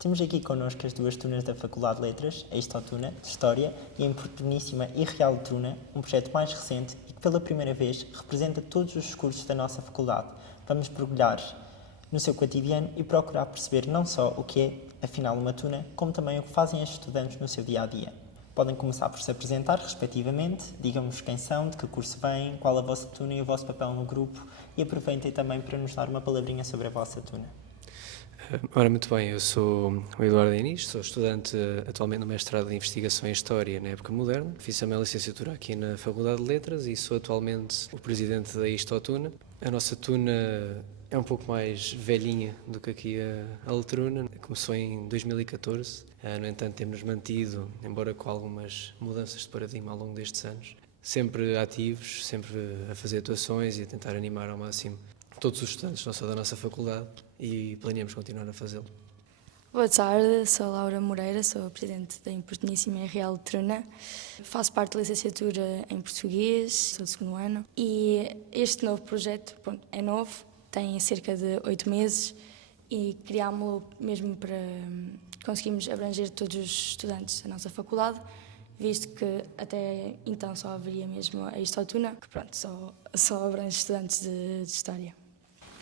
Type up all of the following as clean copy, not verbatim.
Temos aqui connosco as duas tunas da Faculdade de Letras, a Istotuna, de História, e a importuníssima e real Tuna, um projeto mais recente e que pela primeira vez representa todos os cursos da nossa faculdade. Vamos mergulhar no seu cotidiano e procurar perceber não só o que é, afinal, uma tuna, como também o que fazem os estudantes no seu dia-a-dia. Podem começar por se apresentar, respectivamente, digam-nos quem são, de que curso vêm, qual a vossa tuna e o vosso papel no grupo, e aproveitem também para nos dar uma palavrinha sobre a vossa tuna. Ora, muito bem, eu sou o Eduardo Enis, sou estudante atualmente no mestrado de Investigação em História na época moderna. Fiz a minha licenciatura aqui na Faculdade de Letras e sou atualmente o presidente da Istotuna. A nossa tuna é um pouco mais velhinha do que aqui a Letruna, começou em 2014, no entanto temos mantido, embora com algumas mudanças de paradigma ao longo destes anos, sempre ativos, sempre a fazer atuações e a tentar animar ao máximo todos os estudantes não só da nossa faculdade e planeamos continuar a fazê-lo. Boa tarde, sou Laura Moreira, sou a presidente da Importuníssima e Real Letruna. Faço parte da licenciatura em Português, sou do segundo ano, e este novo projeto é novo, tem cerca de 8 meses e criámo-lo mesmo para conseguirmos abranger todos os estudantes da nossa faculdade, visto que até então só haveria mesmo a Istotuna, que só abrange estudantes de História.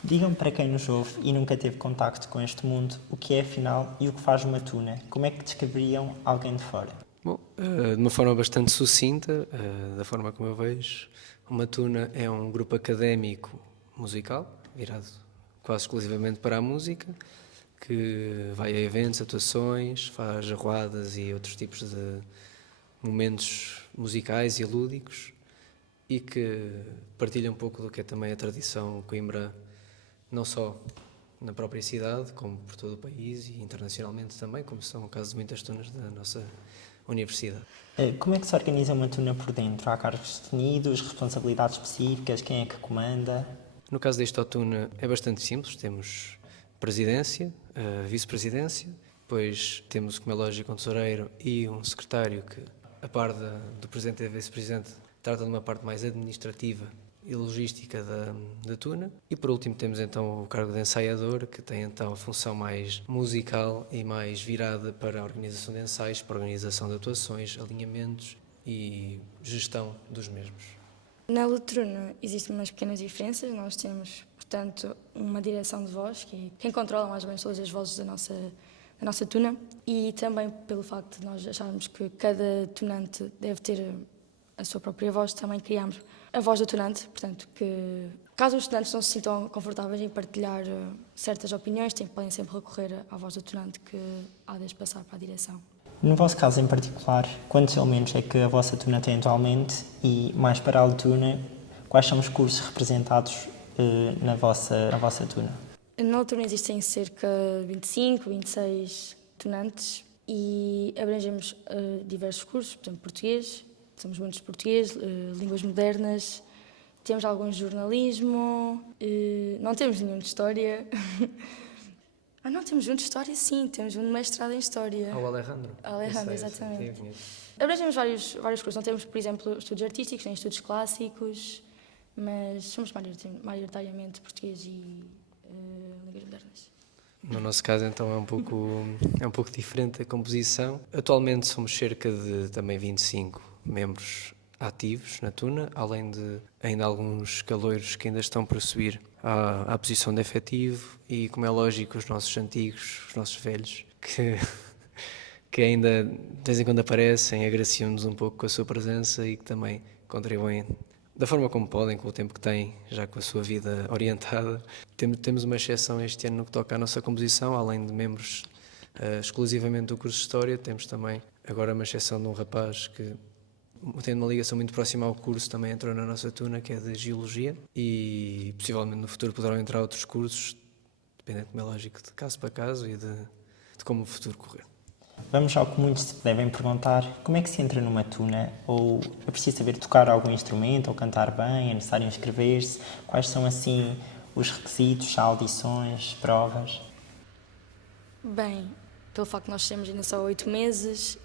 Digam para quem nos ouve e nunca teve contacto com este mundo o que é afinal e o que faz uma tuna. Como é que descreveriam alguém de fora? Bom, de uma forma bastante sucinta, da forma como eu vejo, uma tuna é um grupo académico musical, virado quase exclusivamente para a música, que vai a eventos, atuações, faz arruadas e outros tipos de momentos musicais e lúdicos e que partilha um pouco do que é também a tradição Coimbra, não só na própria cidade, como por todo o país e internacionalmente também, como são o caso de muitas tunas da nossa universidade. Como é que se organiza uma tuna por dentro? Há cargos definidos, responsabilidades específicas, quem é que comanda? No caso desta tuna é bastante simples, temos presidência, vice-presidência, depois temos, como é lógico, um tesoureiro e um secretário que, a par do presidente e da vice-presidente, trata de uma parte mais administrativa e logística da tuna. E por último temos então o cargo de ensaiador, que tem então a função mais musical e mais virada para a organização de ensaios, para a organização de atuações, alinhamentos e gestão dos mesmos. Na Letruna existem umas pequenas diferenças. Nós temos, portanto, uma direção de voz, que é quem controla mais ou menos todas as vozes da nossa tuna, e também pelo facto de nós acharmos que cada tunante deve ter a sua própria voz, também criámos a voz do tunante, portanto, que caso os estudantes não se sintam confortáveis em partilhar certas opiniões, podem sempre recorrer à voz do tunante, que há de passar para a direção. No vosso caso em particular, quantos elementos é que a vossa tuna tem atualmente e, mais para a tuna, quais são os cursos representados na vossa tuna? Na Letruna existem cerca de 25, 26 tunantes e abrangemos diversos cursos, por exemplo, português, somos muitos de português, línguas modernas, temos alguns de jornalismo, não temos nenhum de história. Não temos um de história, sim, temos um de mestrado em história. Ao Alejandro. Alejandro, exatamente. Abrangemos vários cursos, não temos, por exemplo, estudos artísticos, nem estudos clássicos, mas somos maioritariamente português e línguas modernas. No nosso caso, então, é um pouco diferente a composição. Atualmente somos cerca de também 25 membros ativos na tuna, além de ainda alguns caloiros que ainda estão para subir à posição de efetivo e, como é lógico, os nossos antigos, os nossos velhos, que ainda de vez em quando aparecem, agraciam-nos um pouco com a sua presença e que também contribuem da forma como podem, com o tempo que têm, já com a sua vida orientada. Temos uma exceção este ano no que toca à nossa composição, além de membros exclusivamente do curso de História, temos também agora uma exceção de um rapaz que, tendo uma ligação muito próxima ao curso, também entrou na nossa tuna, que é de Geologia, e possivelmente no futuro poderão entrar outros cursos, dependendo, como é lógico, de caso para caso e de como o futuro correr. Vamos ao que muitos se devem perguntar: como é que se entra numa tuna? Ou é preciso saber tocar algum instrumento ou cantar bem? É necessário inscrever-se? Quais são, assim, os requisitos, audições, provas? Bem, pelo facto de nós termos ainda só 8 meses,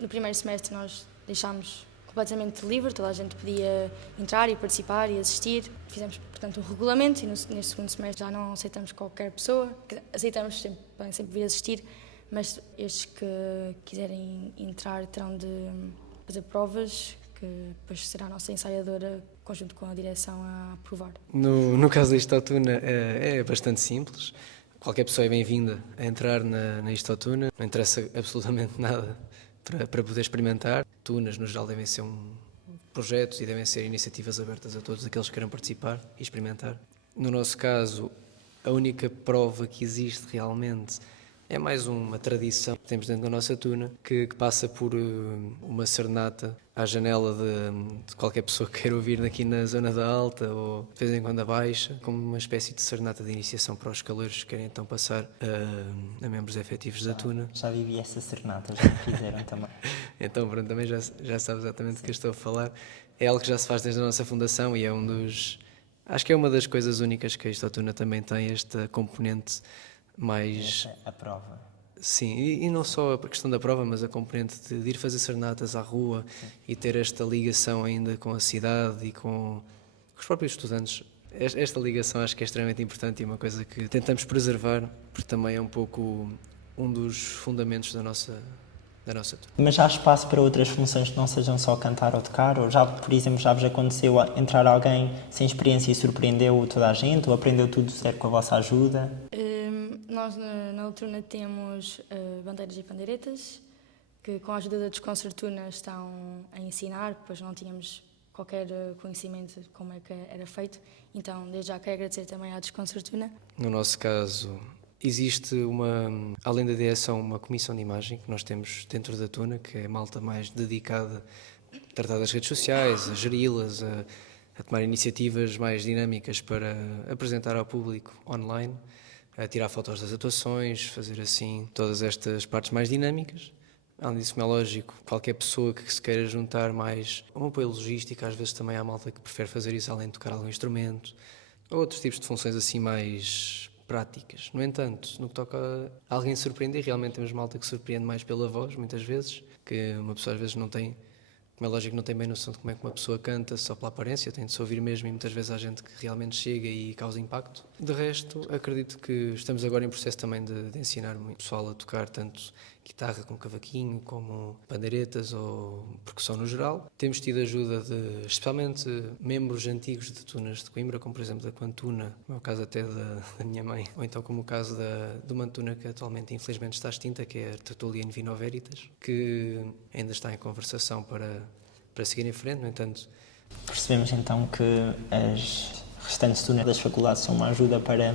no primeiro semestre nós deixámos completamente livre, toda a gente podia entrar e participar e assistir. Fizemos, portanto, um regulamento e neste segundo semestre já não aceitamos qualquer pessoa, aceitamos sempre vir assistir, mas estes que quiserem entrar terão de fazer provas, que depois será a nossa ensaiadora, conjunto com a direção, a aprovar. No caso da Istotuna é bastante simples. Qualquer pessoa é bem-vinda a entrar na Istotuna, não interessa absolutamente nada para poder experimentar. Tunas, no geral, devem ser projetos e devem ser iniciativas abertas a todos aqueles que queiram participar e experimentar. No nosso caso, a única prova que existe realmente é mais uma tradição que temos dentro da nossa tuna, que passa por uma serenata à janela de qualquer pessoa que queira ouvir aqui na zona da alta ou de vez em quando a baixa, como uma espécie de serenata de iniciação para os calouros que querem então passar a membros efetivos da tuna. Já vivi essa serenata, já me fizeram também. Então, pronto, também já sabes exatamente do que eu estou a falar. É algo que já se faz desde a nossa fundação e é acho que é uma das coisas únicas que a Istotuna também tem, esta componente mais... A prova. Sim, e não só a questão da prova, mas a componente de ir fazer serenatas à rua e ter esta ligação ainda com a cidade e com os próprios estudantes. Esta ligação acho que é extremamente importante e uma coisa que tentamos preservar, porque também é um pouco um dos fundamentos da nossa turma. Mas há espaço para outras funções que não sejam só cantar ou tocar? Ou já, por exemplo, já vos aconteceu entrar alguém sem experiência e surpreendeu toda a gente? Ou aprendeu tudo zero com a vossa ajuda? Nós na Ultruna temos bandeiras e pandeiretas, que com a ajuda da Desconcertuna estão a ensinar, pois não tínhamos qualquer conhecimento de como é que era feito, então desde já quero agradecer também à Desconcertuna. No nosso caso, existe além da direção, uma comissão de imagem que nós temos dentro da Tuna, que é a malta mais dedicada a tratar das redes sociais, a geri-las, a tomar iniciativas mais dinâmicas para apresentar ao público online, a tirar fotos das atuações, fazer assim todas estas partes mais dinâmicas. Além disso, como é lógico, qualquer pessoa que se queira juntar mais a um apoio logístico, às vezes também há malta que prefere fazer isso além de tocar algum instrumento, ou outros tipos de funções assim mais práticas. No entanto, no que toca a alguém surpreender, realmente temos malta que surpreende mais pela voz, muitas vezes, que uma pessoa às vezes não tem, como é lógico, não tem bem noção de como é que uma pessoa canta só pela aparência, tem de se ouvir mesmo e muitas vezes há gente que realmente chega e causa impacto. De resto, acredito que estamos agora em processo também de ensinar muito pessoal a tocar tanto guitarra como cavaquinho, como pandeiretas ou percussão no geral. Temos tido ajuda de, especialmente, membros antigos de tunas de Coimbra, como por exemplo da Quantuna, como é o caso até da minha mãe, ou então como o caso de uma tuna que atualmente infelizmente está extinta, que é a Tertulian Vino Veritas, que ainda está em conversação para seguir em frente. No entanto, Percebemos então que as restantes tunas das faculdades são uma ajuda para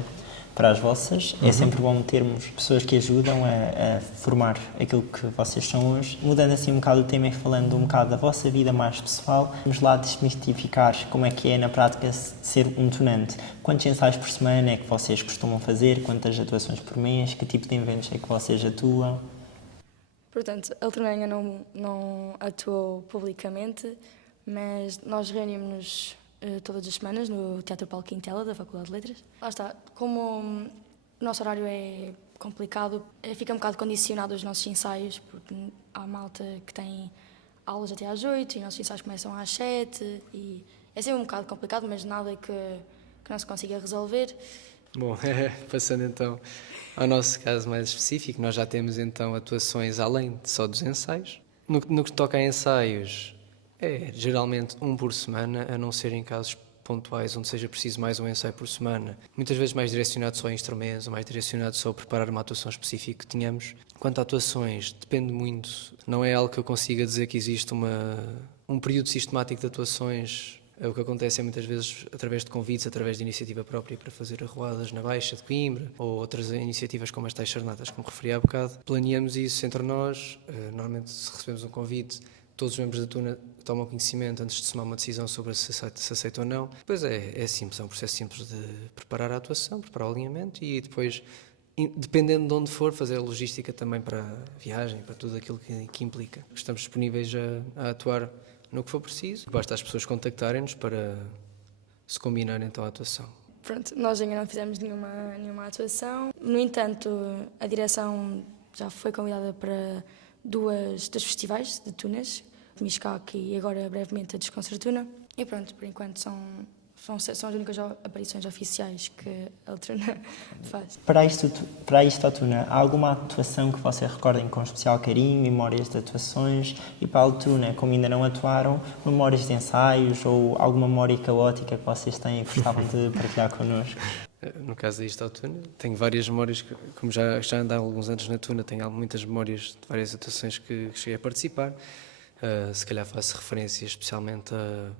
as vossas. É sempre bom termos pessoas que ajudam a formar aquilo que vocês são hoje. Mudando assim um bocado o tema e falando um bocado da vossa vida mais pessoal, vamos lá desmistificar como é que é na prática ser um tunante. Quantos ensaios por semana é que vocês costumam fazer? Quantas atuações por mês? Que tipo de eventos é que vocês atuam? Portanto, a Ultruna ainda não atuou publicamente, mas nós reunimos-nos todas as semanas no Teatro Paulo Quintela, da Faculdade de Letras. Lá está, como o nosso horário é complicado, fica um bocado condicionado aos nossos ensaios, porque há malta que tem aulas até às 8 e os nossos ensaios começam às 7 e é sempre um bocado complicado, mas nada que não se consiga resolver. bom, passando então ao nosso caso mais específico, nós já temos então atuações além só dos ensaios. No que toca a ensaios, é geralmente um por semana, a não ser em casos pontuais onde seja preciso mais um ensaio por semana. Muitas vezes mais direcionado só a instrumentos, ou mais direcionado só a preparar uma atuação específica que tenhamos. Quanto a atuações, depende muito. Não é algo que eu consiga dizer que existe um período sistemático de atuações. O que acontece é muitas vezes através de convites, através de iniciativa própria para fazer arruadas na Baixa de Coimbra ou outras iniciativas como as tais serenatas, como referi há bocado. Planeamos isso entre nós. Normalmente, se recebemos um convite, todos os membros da Tuna tomam conhecimento antes de tomar uma decisão sobre se aceita ou não. Depois é simples, é um processo simples de preparar a atuação, preparar o alinhamento e depois, dependendo de onde for, fazer a logística também para a viagem, para tudo aquilo que implica. Estamos disponíveis a atuar no que for preciso. Basta as pessoas contactarem-nos para se combinar então a atuação. Pronto, nós ainda não fizemos nenhuma atuação. No entanto, a direção já foi convidada para 2 dos festivais de tunas, de Miscaque e agora brevemente a Desconcertuna. E pronto, por enquanto são são as únicas aparições oficiais que a Letruna faz. Para isto, Altuna, há alguma atuação que vocês recordem com especial carinho, memórias de atuações? E para a Altuna, como ainda não atuaram, memórias de ensaios ou alguma memória caótica que vocês têm e gostavam de partilhar connosco? No caso disto, Tuna, tenho várias memórias, como já ando há alguns anos na Tuna, tenho muitas memórias de várias atuações que cheguei a participar. Se calhar faço referência especialmente a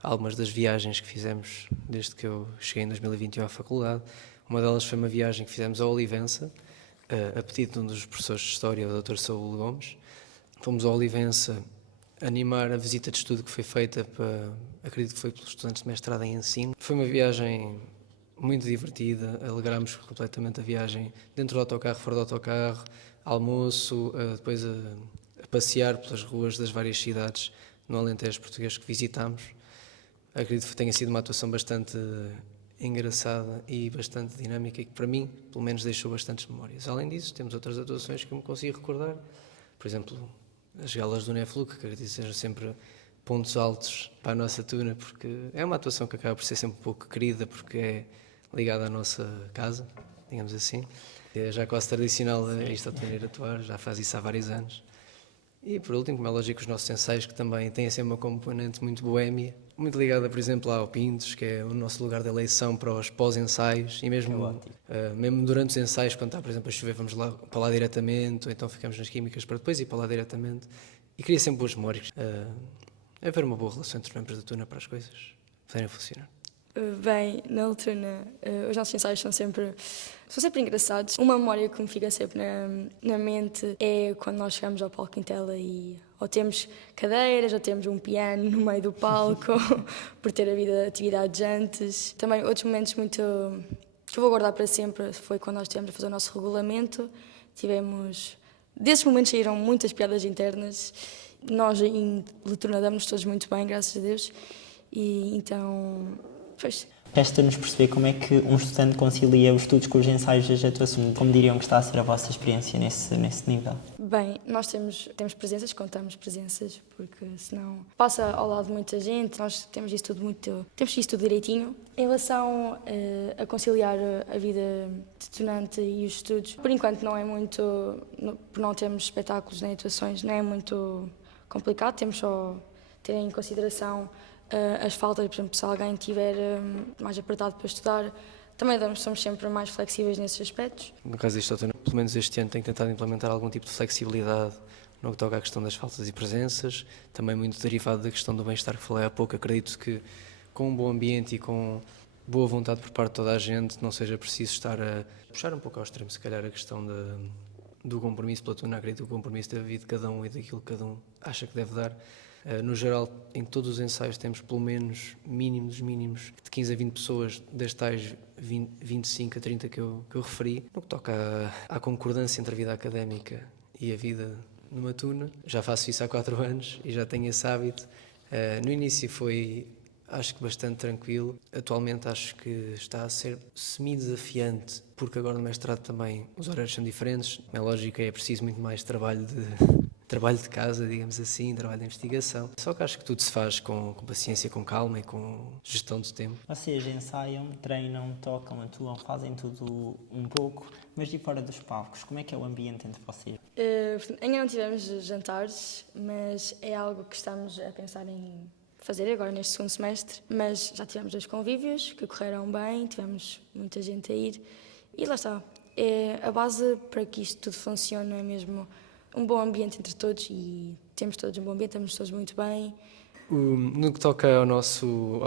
algumas das viagens que fizemos desde que eu cheguei em 2021 à faculdade. Uma delas foi uma viagem que fizemos a Olivença, a pedido de um dos professores de História, o Dr. Saúl Gomes. Fomos a Olivença animar a visita de estudo que foi feita, acredito que foi pelos estudantes de mestrado em ensino. Foi uma viagem muito divertida, alegramos completamente a viagem dentro do autocarro, fora do autocarro, almoço, depois a passear pelas ruas das várias cidades no Alentejo português que visitámos. Acredito que tenha sido uma atuação bastante engraçada e bastante dinâmica e que para mim, pelo menos, deixou bastantes memórias. Além disso, temos outras atuações que eu me consigo recordar, por exemplo, as galas do Neflu, que acredito que sejam sempre pontos altos para a nossa Tuna, porque é uma atuação que acaba por ser sempre um pouco querida, porque é ligada à nossa casa, digamos assim. É já quase tradicional isto a Tuna ir atuar, já faz isso há vários anos. E por último, como é lógico, os nossos ensaios, que também têm sempre uma componente muito boémia, muito ligada, por exemplo, ao Pintos, que é o nosso lugar de eleição para os pós-ensaios, e mesmo, mesmo durante os ensaios, quando está, por exemplo, a chover, vamos lá, para lá diretamente, ou então ficamos nas químicas para depois ir para lá diretamente, e cria sempre boas memórias. Haver uma boa relação entre os membros da Tuna para as coisas poderem funcionar. Bem, na Letruna, os nossos ensaios são sempre engraçados. Uma memória que me fica sempre na mente é quando nós chegamos ao palco Quintela e ou temos cadeiras ou temos um piano no meio do palco, por ter havido atividades antes. Também outros momentos muito que eu vou guardar para sempre foi quando nós estivemos a fazer o nosso regulamento. Desses momentos saíram muitas piadas internas. Nós em Letruna damos-nos todos muito bem, graças a Deus. E então... Pois. Resta-nos perceber como é que um estudante concilia os estudos com os ensaios das atuações. Como diriam que está a ser a vossa experiência nesse nível? Bem, nós temos presenças, contamos presenças, porque senão passa ao lado de muita gente, nós temos isso tudo direitinho. Em relação a conciliar a vida de estudante e os estudos, por enquanto não é muito, por não termos espetáculos nem atuações, não é muito complicado, temos só ter em consideração as faltas, por exemplo, se alguém estiver mais apertado para estudar, também somos sempre mais flexíveis nesses aspectos. No caso disto, pelo menos este ano, tenho tentado implementar algum tipo de flexibilidade no que toca à questão das faltas e presenças, também muito derivado da questão do bem-estar que falei há pouco. Acredito que com um bom ambiente e com boa vontade por parte de toda a gente, não seja preciso estar a puxar um pouco ao extremo, se calhar, a questão do compromisso pela Tuna. Acredito que o compromisso deve vir de cada um e daquilo que cada um acha que deve dar. No geral, em todos os ensaios temos pelo menos mínimos de 15 a 20 pessoas, das tais 25 a 30 que eu referi. No que toca à concordância entre a vida académica e a vida numa Tuna, já faço isso há 4 anos e já tenho esse hábito. No início foi, acho que bastante tranquilo. Atualmente acho que está a ser semi-desafiante, porque agora no mestrado também os horários são diferentes. Na lógica é preciso muito mais trabalho de casa, digamos assim, trabalho de investigação. Só que acho que tudo se faz com paciência, com calma e com gestão de tempo. Vocês ensaiam, treinam, tocam, atuam, fazem tudo um pouco, mas de fora dos palcos, como é que é o ambiente entre vocês? Ainda não tivemos jantares, mas é algo que estamos a pensar em fazer agora neste segundo semestre. Mas já tivemos 2 convívios que correram bem, tivemos muita gente a ir e lá está. A base para que isto tudo funcione é mesmo um bom ambiente entre todos e temos todos um bom ambiente, estamos todos muito bem. No que toca ao nosso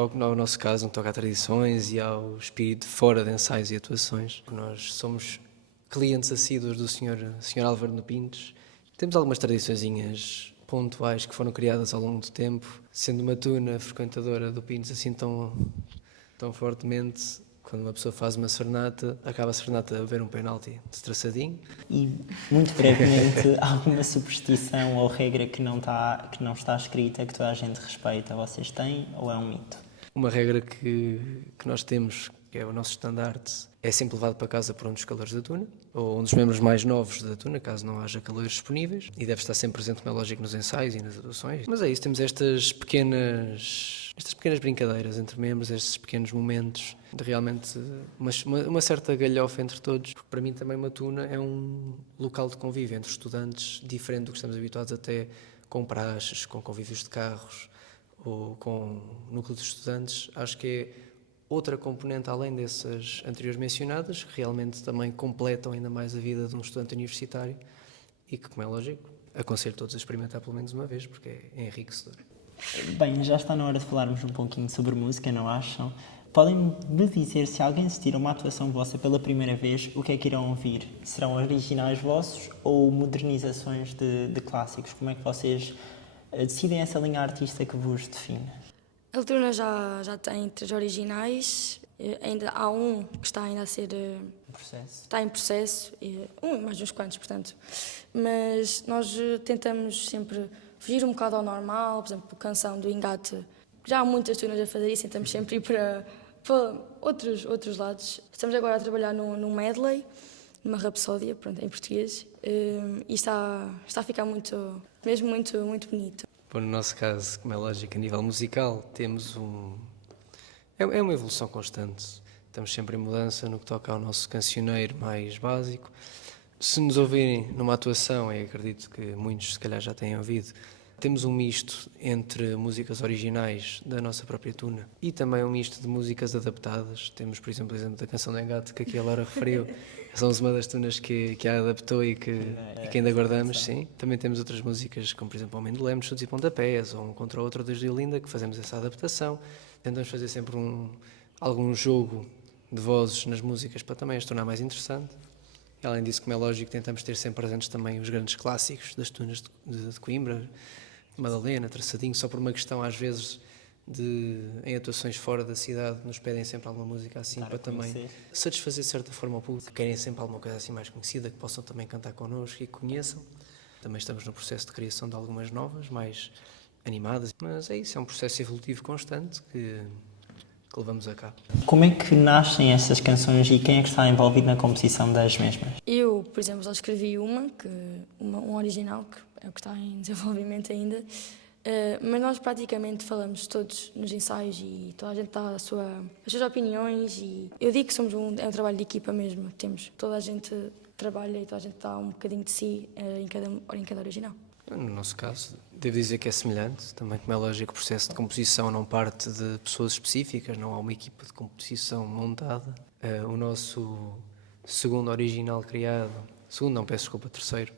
caso, no que toca a tradições e ao espírito fora de ensaios e atuações, nós somos clientes assíduos do Sr. Álvaro no Pintos. Temos algumas tradiçõezinhas pontuais que foram criadas ao longo do tempo, sendo uma Tuna frequentadora do Pintos assim tão fortemente. Quando uma pessoa faz uma serenata, acaba a serenata a ver um penalti de traçadinho. E, muito brevemente, alguma superstição ou regra que não está escrita, que toda a gente respeita, vocês têm ou é um mito? Uma regra que nós temos, que é o nosso estandarte, é sempre levado para casa por um dos calores da Tuna, ou um dos membros mais novos da Tuna, caso não haja calores disponíveis, e deve estar sempre presente, como é lógico, nos ensaios e nas atuações. Mas é isso, temos estas pequenas brincadeiras entre membros, estes pequenos momentos de realmente uma certa galhofa entre todos, porque para mim também uma Tuna é um local de convívio entre estudantes, diferente do que estamos habituados até com praxes, com convívios de carros ou com núcleo de estudantes. Acho que é outra componente além dessas anteriores mencionadas, que realmente também completam ainda mais a vida de um estudante universitário e que, como é lógico, aconselho todos a experimentar pelo menos uma vez, porque é enriquecedor. Bem, já está na hora de falarmos um pouquinho sobre música, não acham? Podem-me dizer, se alguém assistir a uma atuação vossa pela primeira vez, o que é que irão ouvir? Serão originais vossos ou modernizações de clássicos? Como é que vocês decidem essa linha artista que vos define? A Letruna já tem 3 originais, ainda há um que está ainda a ser... Processo. Está em processo, mais uns quantos, portanto. Mas nós tentamos sempre fugir um bocado ao normal, por exemplo, a canção do Engate. Já há muitas tunas a fazer isso, tentamos sempre ir para outros lados. Estamos agora a trabalhar num medley, numa rapsódia, pronto, em português, e está a ficar mesmo muito bonito. Bom, no nosso caso, como é lógico, a nível musical, temos é uma evolução constante. Estamos sempre em mudança no que toca ao nosso cancioneiro mais básico. Se nos ouvirem numa atuação, eu acredito que muitos se calhar já têm ouvido, temos um misto entre músicas originais da nossa própria Tuna e também um misto de músicas adaptadas. Temos, por exemplo, o exemplo da canção do Engate, que aqui a Laura referiu. Somos uma das tunas que a adaptou e que ainda guardamos, sim. Também temos outras músicas, como por exemplo o Homem de Lemos, Chutes e Pontapés, ou um contra o outro desde Olinda, que fazemos essa adaptação. Tentamos fazer sempre algum jogo de vozes nas músicas para também as tornar mais interessante. E, além disso, como é lógico, tentamos ter sempre presentes também os grandes clássicos das tunas de Coimbra, Madalena, Traçadinho, só por uma questão às vezes em atuações fora da cidade nos pedem sempre alguma música assim para também satisfazer de certa forma o público, querem sempre alguma coisa assim mais conhecida, que possam também cantar connosco e que conheçam. Também estamos no processo de criação de algumas novas, mais animadas, mas é isso, é um processo evolutivo constante que levamos a cabo. Como é que nascem essas canções e quem é que está envolvido na composição das mesmas? Eu, por exemplo, já escrevi um original, que é o que está em desenvolvimento ainda, mas nós praticamente falamos todos nos ensaios e toda a gente dá as suas opiniões e eu digo que é um trabalho de equipa mesmo, toda a gente trabalha e toda a gente dá um bocadinho de si em cada original. No nosso caso, devo dizer que é semelhante, também como é lógico, o processo de composição não parte de pessoas específicas, não há uma equipa de composição montada. O nosso terceiro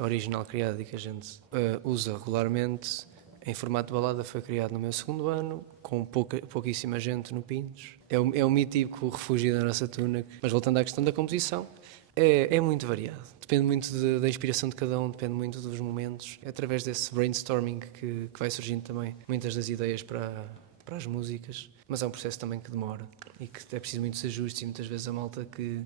original criado e que a gente usa regularmente, em formato de balada, foi criado no meu segundo ano, com pouquíssima gente no Pintos. É o mítico refúgio da nossa Tuna, mas voltando à questão da composição, é muito variado. Depende muito da inspiração de cada um, depende muito dos momentos. É através desse brainstorming que vai surgindo também muitas das ideias para as músicas. Mas é um processo também que demora e que é preciso muitos ajustes e muitas vezes a malta que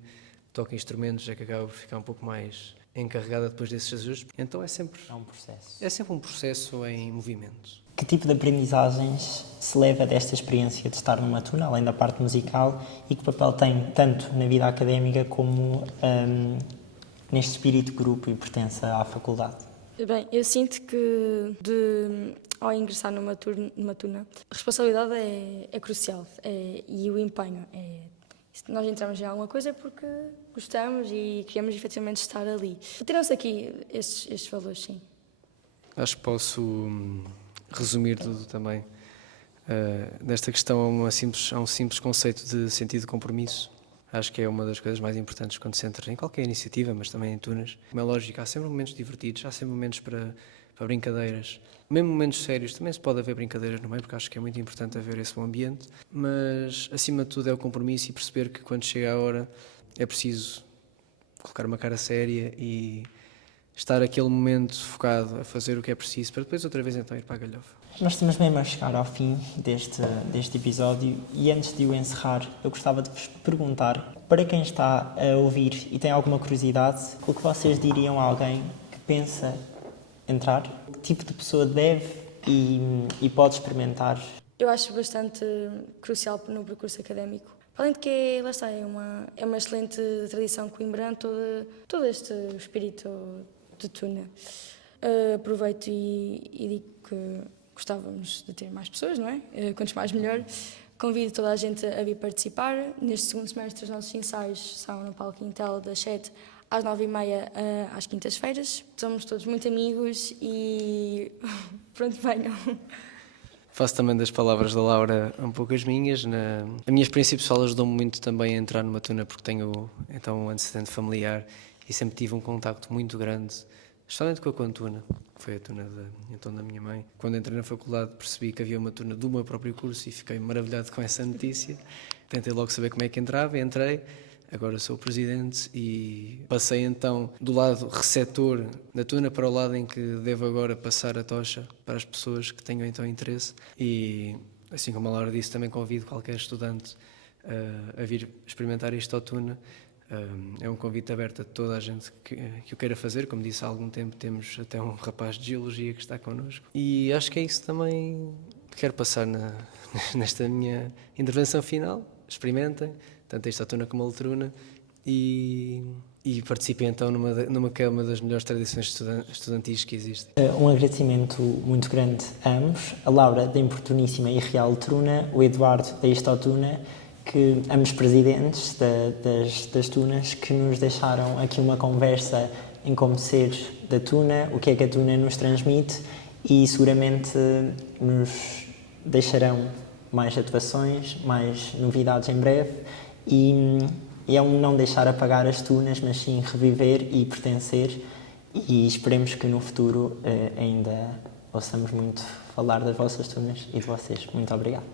toca instrumentos é que acaba por ficar um pouco mais encarregada depois desses ajustes. Então é sempre um processo em movimento. Que tipo de aprendizagens se leva desta experiência de estar numa Tuna, além da parte musical, e que papel tem tanto na vida académica como neste espírito de grupo e pertença à faculdade? Bem, eu sinto que ao ingressar numa Tuna, a responsabilidade é crucial e o empenho. Se nós entramos em alguma coisa é porque gostamos e queremos efetivamente estar ali. Tiram-se aqui estes valores, sim. Acho que posso resumir tudo também nesta questão a um simples conceito de sentido de compromisso. Acho que é uma das coisas mais importantes quando se entra em qualquer iniciativa, mas também em Tunas. Como é lógico, há sempre momentos divertidos, há sempre momentos para brincadeiras. Mesmo momentos sérios, também se pode haver brincadeiras no meio, porque acho que é muito importante haver esse bom ambiente. Mas, acima de tudo, é o compromisso e perceber que quando chega a hora é preciso colocar uma cara séria e estar aquele momento focado a fazer o que é preciso, para depois outra vez então ir para a galhofa. Nós estamos mesmo a chegar ao fim deste episódio e antes de o encerrar, eu gostava de vos perguntar, para quem está a ouvir e tem alguma curiosidade, o que vocês diriam a alguém que pensa entrar? Que tipo de pessoa deve e pode experimentar? Eu acho bastante crucial no percurso académico Além de que, lá está, é uma excelente tradição coimbrã, todo este espírito de Tuna. Aproveito e digo que gostávamos de ter mais pessoas, não é? Quantos mais melhor. Convido toda a gente a vir participar. Neste segundo semestre, os nossos ensaios são no Palco Quintel das 7 às 9h30 às quintas-feiras. Somos todos muito amigos e pronto, venham. Faço também das palavras da Laura um pouco as minhas. A minha experiência pessoal ajudou-me muito também a entrar numa tuna, porque tenho então um antecedente familiar e sempre tive um contacto muito grande, especialmente com a tuna, que foi a tuna da minha mãe. Quando entrei na faculdade percebi que havia uma tuna do meu próprio curso e fiquei maravilhado com essa notícia. Tentei logo saber como é que entrava e entrei. Agora sou o presidente e passei então do lado receptor da tuna para o lado em que devo agora passar a tocha para as pessoas que tenham então interesse. E assim como a Laura disse, também convido qualquer estudante a vir experimentar isto ao tuna. É um convite aberto a toda a gente que o queira fazer. Como disse há algum tempo, temos até um rapaz de geologia que está connosco. E acho que é isso também que quero passar nesta minha intervenção final. Experimentem, tanto esta tuna como a letruna, e participem então numa que é uma das melhores tradições estudantis que existe. Um agradecimento muito grande a ambos, a Laura da Importuníssima e Real Truna, o Eduardo da Istotuna, que ambos presidentes das tunas, que nos deixaram aqui uma conversa em como seres da tuna, o que é que a tuna nos transmite, e seguramente nos deixarão mais atuações, mais novidades em breve, e é um não deixar apagar as tunas, mas sim reviver e pertencer, e esperemos que no futuro ainda ouçamos muito falar das vossas tunas e de vocês. Muito obrigado.